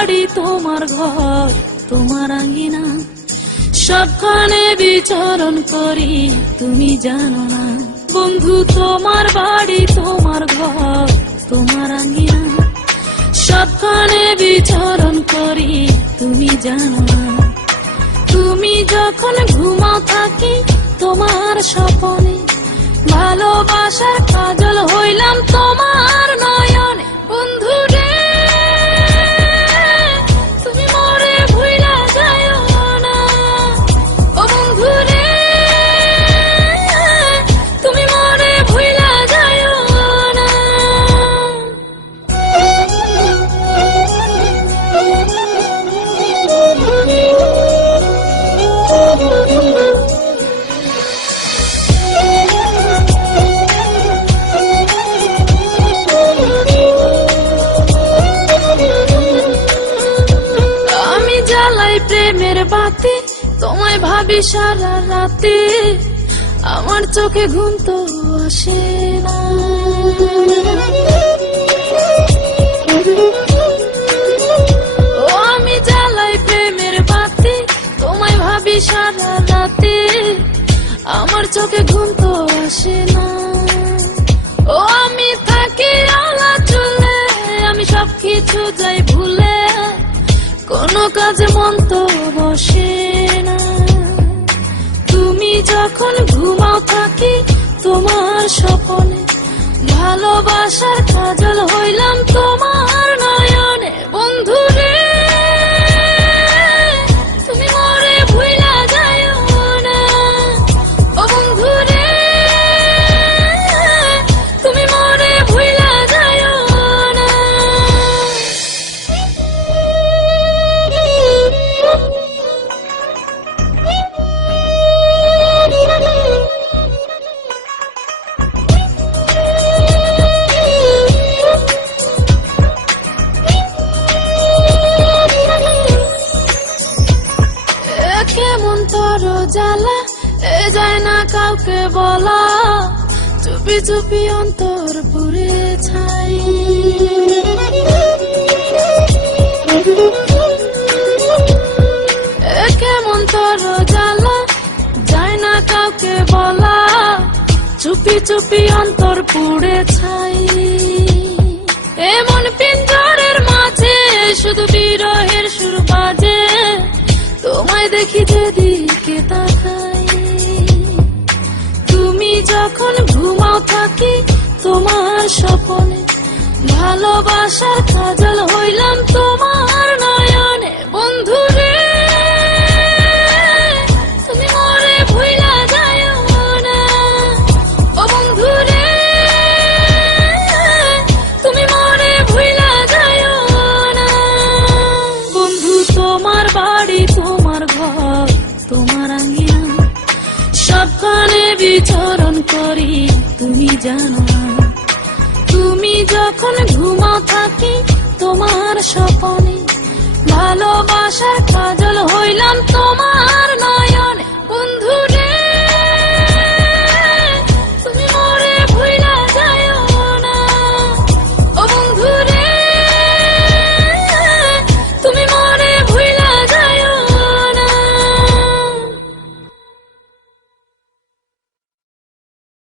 বাড়ি তোমার ঘর তোমার আঙ্গিনা, সবখানে বিচরণ করি তুমি জানো না। বন্ধু তোমার বাড়ি তোমার ঘর তোমার আঙ্গিনা, সবখানে বিচরণ করি তুমি জানো না। তুমি যখন ঘুমাও থাকি তোমার স্বপনে, ভালোবাসার কাজল হইলাম তোমার নয়নে। বন্ধু রে তুমি মরে ভুইলা যায়ো না, ও বন্ধু রে তুমি মরে ভুইলা যায়ো না। আমি জ্বালাই প্রেমের বাতি, তোমায় ভাবি সারা রাতে, আমার চোখে ঘুম তো আসে না। ও আমি জ্বালাই প্রেমের বাতি, তোমায় ভাবি সারা রাতে, আমার চোখে ঘুম তো আসে না। ও আমি থাকি আলা চুলে, আমি সবকিছু যাই ভুলে, কোনো কাজে মন তো বসে না। তুমি যখন ঘুমাও থাকি তোমার স্বপনে, ভালোবাসার কাজল হইলাম তোমার নয়নে। বন্ধু রে তুমি মরে ভুইলা যায়ো না, ও বন্ধু রে তুমি মরে ভুইলা যায়ো না। কেমন তোর জ্বালা এ যায় না কাউকে বলা, চুপি চুপি অন্তর পুরে ছাই। কেমন তোর জ্বালা যায় না কাউকে বলা, চুপি চুপি অন্তর পুড়ে ছাই। এমন পিঞ্জরের মাঝে শুধু বিরহের সুর বাজে, তোমায় দেখি যেদিকে তাকাই। তুমি যখন ঘুমাও থাকি তোমার স্বপনে, ভালোবাসার কাজল হইলাম তোমার নয়নে। বন্ধু রে তুমি মরে ভুইলা যায়ো না, ও বন্ধু রে তুমি মরে ভুইলা যায়ো না। বন্ধু তোমার বাড়ি তোমার ঘর তোমার আঙ্গিনা, সবখানে বিচরণ করি তুমি জানো না। তুমি যখন ঘুমাও থাকি তোমার স্বপনে, ভালোবাসার কাজল হইলাম তোমার নয়নে।